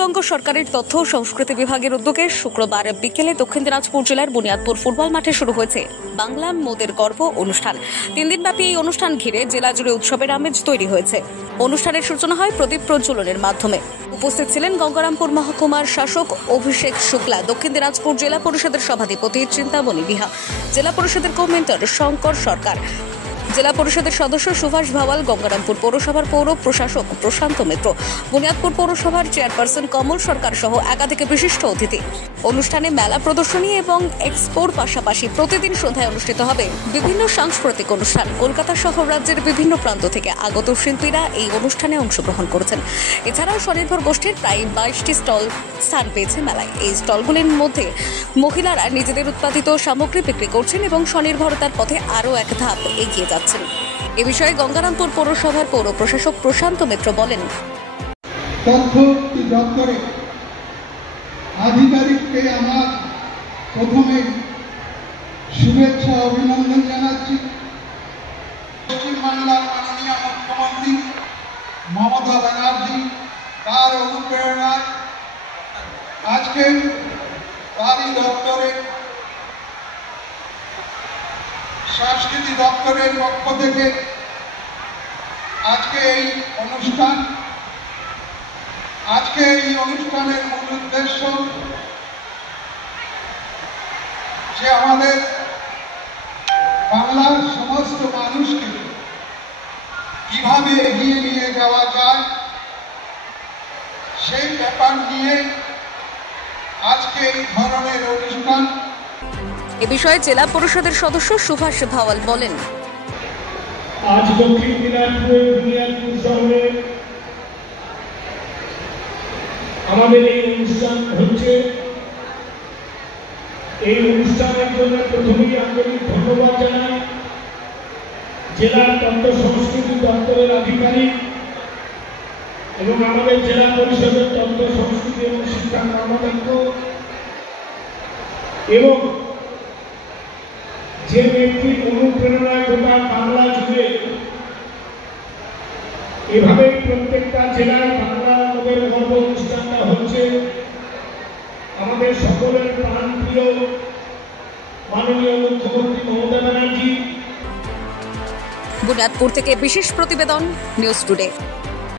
পশ্চিমবঙ্গ সরকারের তথ্য ও সংস্কৃতি বিভাগের উদ্যোগে শুক্রবার বিকেলে দক্ষিণ দিনাজপুর জেলার বুনিয়াদপুর ফুটবল মাঠে শুরু হয়েছে বাংলা মোদের গর্ব অনুষ্ঠান। 3 দিনব্যাপী এই অনুষ্ঠান ঘিরে জেলা জুড়ে উৎসবের আমেজ তৈরি হয়েছে। অনুষ্ঠানের সূচনা হয় প্রদীপ প্রজ্বলনের মাধ্যমে। উপস্থিত ছিলেন গঙ্গারামপুর মহকুমার শাসক অভিষেক শুক্লা, দক্ষিণ দিনাজপুর জেলা পরিষদের সভাধিপতি চিন্তামণি বিহা, জেলা পরিষদের কো-মেন্টর শঙ্কর সরকার, জেলা পরিষদের সদস্য সুভাষ ভাওয়াল, গঙ্গারামপুর পৌরসভার পৌর প্রশাসক প্রশান্ত মিত্র, বুনিয়াদপুর পৌরসভার চেয়ারপারসন কমল সরকার সহ একাধিক বিশিষ্ট অতিথি। অনুষ্ঠানে মেলা প্রদর্শনী এবং এক্সপোর পাশাপাশি প্রতিদিন সন্ধ্যায় অনুষ্ঠিত হবে বিভিন্ন সাংস্কৃতিক অনুষ্ঠান। কলকাতা সহ রাজ্যের বিভিন্ন প্রান্ত থেকে আগত শিল্পীরা এই অনুষ্ঠানে অংশগ্রহণ করেছেন। এছাড়াও স্বনির্ভর গোষ্ঠীর প্রায় 22টি স্টল স্থান পেয়েছে মেলায়। এই স্টলগুলির মধ্যে মহিলারা নিজেদের উৎপাদিত সামগ্রী বিক্রি করছেন এবং স্বনির্ভরতার পথে আরও এক ধাপ এগিয়ে যাচ্ছেন। এ বিষয়ে গঙ্গারামপুর পৌরসভার পৌর প্রশাসক প্রশান্ত মিত্র বলেন, তথ্য দপ্তরে আধিকারিককে আমার প্রথমে শুভেচ্ছা অভিনন্দন জানাচ্ছি। পশ্চিমবাংলার মাননীয় মুখ্যমন্ত্রী মমতা ব্যানার্জি তার অনুপ্রেরণায় আজকে তারই দপ্তরে সংস্কৃতি দপ্তরের পক্ষ থেকে আজকে এই অনুষ্ঠানের মূল উদ্দেশ্য যে আমাদের বাংলার সমস্ত মানুষকে কিভাবে এগিয়ে নিয়ে যাওয়া যায় সেই ব্যাপার নিয়ে আজকে এই ধরনের অনুষ্ঠান। এ বিষয়ে জেলা পরিষদের সদস্য সুভাষ ভাওয়াল বলেন, আজ দক্ষিণ দিনাজপুরের বুনিয়াদপুর শহরে আমাদের এই অনুষ্ঠান হচ্ছে। এই অনুষ্ঠানের জন্য প্রথমেই আন্তরিক ধন্যবাদ জানাই জেলার তথ্য সংস্কৃতি দপ্তরের আধিকারিক এবং আমাদের জেলা পরিষদের তথ্য সংস্কৃতি এবং শিক্ষা কর্মদক্ষ এবং যে ব্যক্তির অনুপ্রেরণায় গোটা বাংলা জুড়ে এভাবেই প্রত্যেকটা জেলায় বাংলা মোদের গর্ব অনুষ্ঠানটা হচ্ছে। আমাদের সকলের প্রাণপ্রিয় মাননীয় মুখ্যমন্ত্রী মমতা ব্যানার্জি। বুনিয়াদপুর থেকে বিশেষ প্রতিবেদন, নিউজ টুডে।